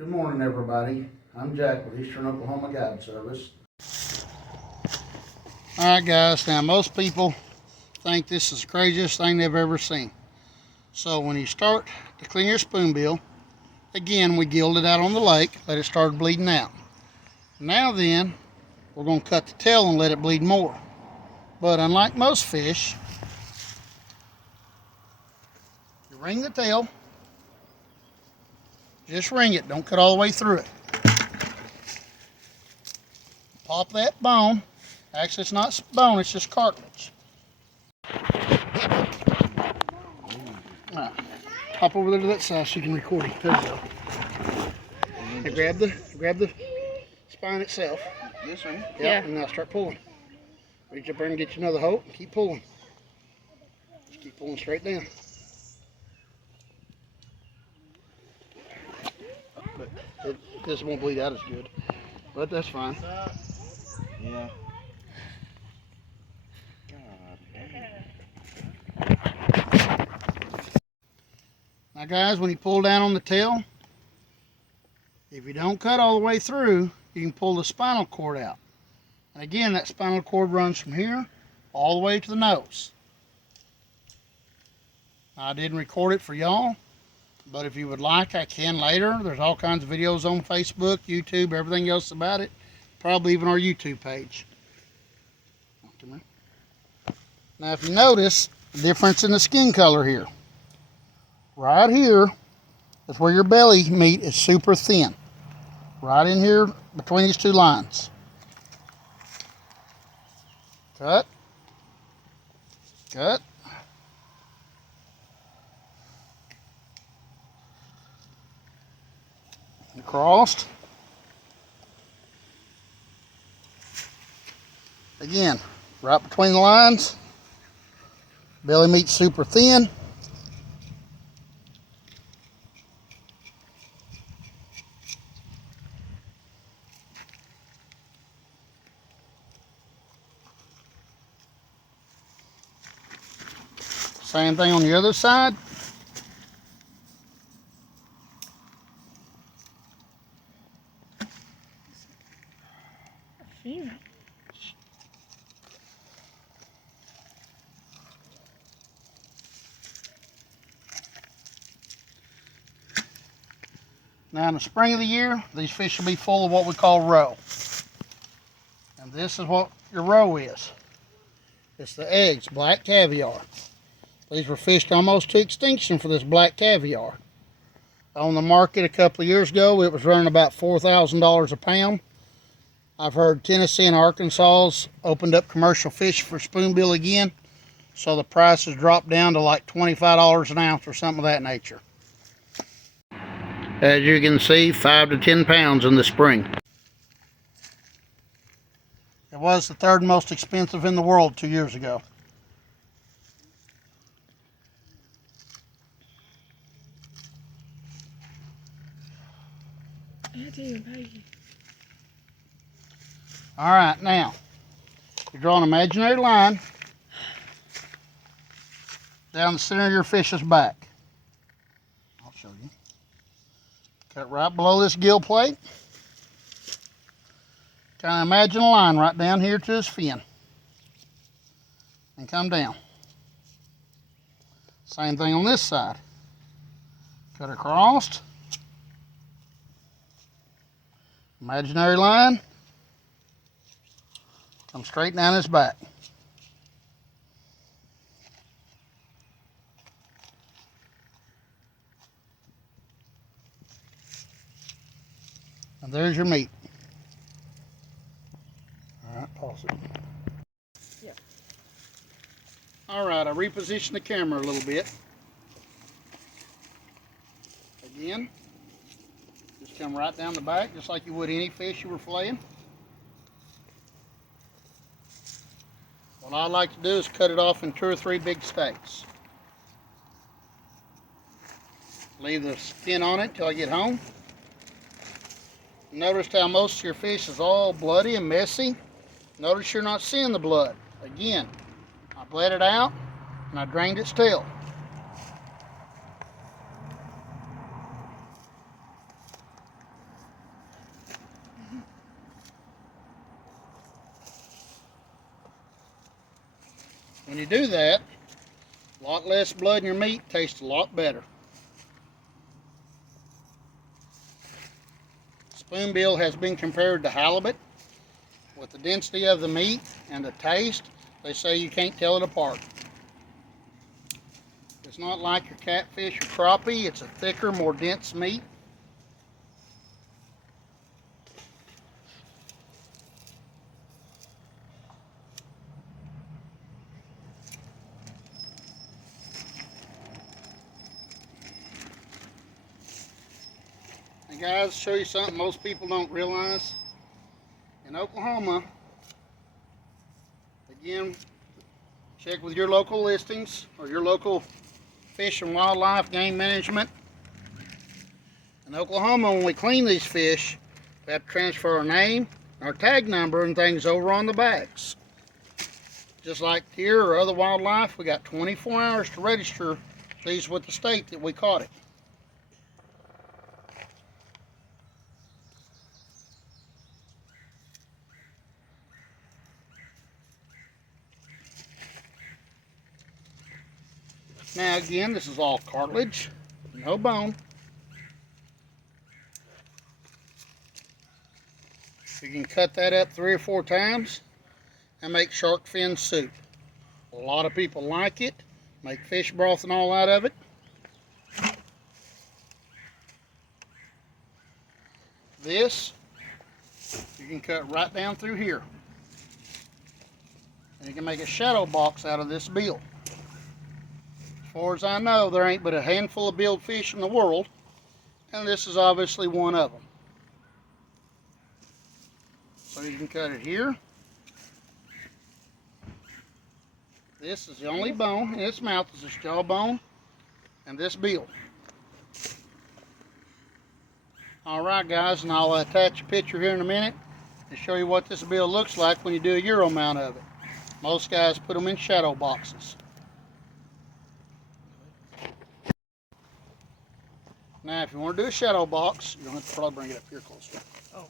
Good morning, everybody. I'm Jack with Eastern Oklahoma Guide Service. Alright guys, now most people think this is the craziest thing they've ever seen. So when you start to clean your spoonbill, again we gilled it out on the lake, let it start bleeding out. Now then, we're going to cut the tail and let it bleed more. But unlike most fish, you wring the tail, just wring it, don't cut all the way through it. Pop that bone. Actually, it's not bone, it's just cartilage. Right. Hop over there to that side so you can record it. There you go. And grab the spine itself. This one? Yeah. And now start pulling. Reach up there and get you another hook. Keep pulling. Just keep pulling straight down. But this won't bleed out as good. But that's fine. Yeah. Now guys, when you pull down on the tail, if you don't cut all the way through, you can pull the spinal cord out. And again, that spinal cord runs from here all the way to the nose. I didn't record it for y'all, but if you would like, I can later. There's all kinds of videos on Facebook, YouTube, everything else about it. Probably even our YouTube page. Now if you notice the difference in the skin color here. Right here is where your belly meat is super thin. Right in here between these two lines. Cut. Cut. And crossed. Again, right between the lines. Belly meat's super thin. Same thing on the other side. Now in the spring of the year, these fish will be full of what we call roe. And this is what your roe is. It's the eggs, black caviar. These were fished almost to extinction for this black caviar. On the market a couple of years ago, it was running about $4,000 a pound. I've heard Tennessee and Arkansas's opened up commercial fish for spoonbill again, so the price has dropped down to like $25 an ounce or something of that nature. As you can see, 5 to 10 pounds in the spring. It was the third most expensive in the world 2 years ago. All right, now you draw an imaginary line down the center of your fish's back. I'll show you. Cut right below this gill plate. Kind of imagine a line right down here to his fin. And come down. Same thing on this side. Cut across. Imaginary line. Come straight down his back. And there's your meat. All right, pause it. Yeah. All right, I repositioned the camera a little bit. Again, just come right down the back, just like you would any fish you were filleting. What I like to do is cut it off in 2 or 3 big steaks. Leave the skin on it till I get home. Notice how most of your fish is all bloody and messy. Notice you're not seeing the blood. Again, I bled it out and I drained its tail. When you do that, a lot less blood in your meat, tastes a lot better. Spoonbill has been compared to halibut. With the density of the meat and the taste, they say you can't tell it apart. It's not like your catfish or crappie. It's a thicker, more dense meat. And guys, show you something most people don't realize. In Oklahoma, again, check with your local listings or your local Fish and Wildlife Game Management. In Oklahoma, when we clean these fish, we have to transfer our name, our tag number, and things over on the backs. Just like deer or other wildlife, we got 24 hours to register these with the state that we caught it. Now again, this is all cartilage, no bone. You can cut that up 3 or 4 times and make shark fin soup. A lot of people like it, make fish broth and all out of it. This, you can cut right down through here. And you can make a shadow box out of this bill. As far as I know, there ain't but a handful of billed fish in the world, and this is obviously one of them. So you can cut it here. This is the only bone in its mouth is this jawbone and this bill. Alright guys, and I'll attach a picture here in a minute to show you what this bill looks like when you do a Euro mount of it. Most guys put them in shadow boxes. Now, if you want to do a shadow box, you're going to have to probably bring it up here closer. Oh.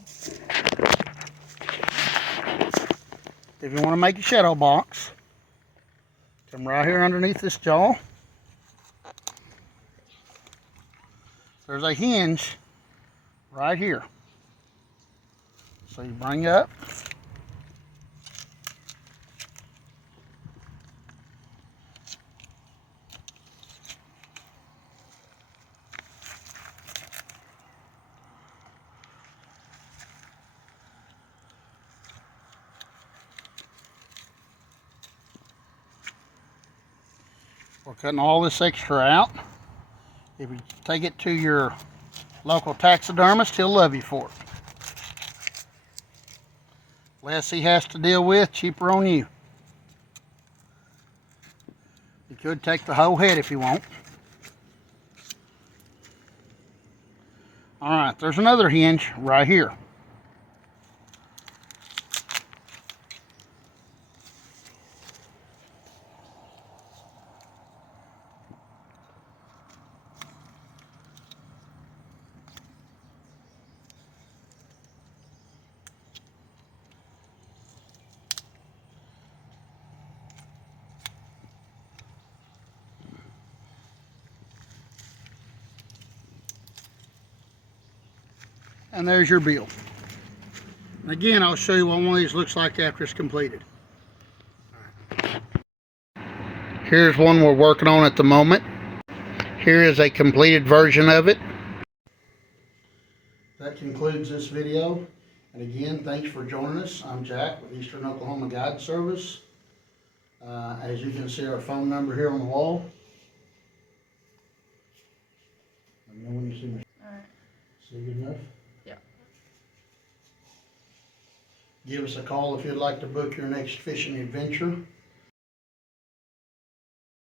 If you want to make a shadow box, come right here underneath this jaw. There's a hinge right here. So you bring up. We're cutting all this extra out. If you take it to your local taxidermist, he'll love you for it. Less he has to deal with, cheaper on you. You could take the whole head if you want. Alright, there's another hinge right here. And there's your bill. And again, I'll show you what one of these looks like after it's completed. Here's one we're working on at the moment. Here is a completed version of it. That concludes this video. And again, thanks for joining us. I'm Jack with Eastern Oklahoma Guide Service. As you can see, our phone number here on the wall. Let me know when you see me. All right. See good enough? Yeah. Give us a call if you'd like to book your next fishing adventure.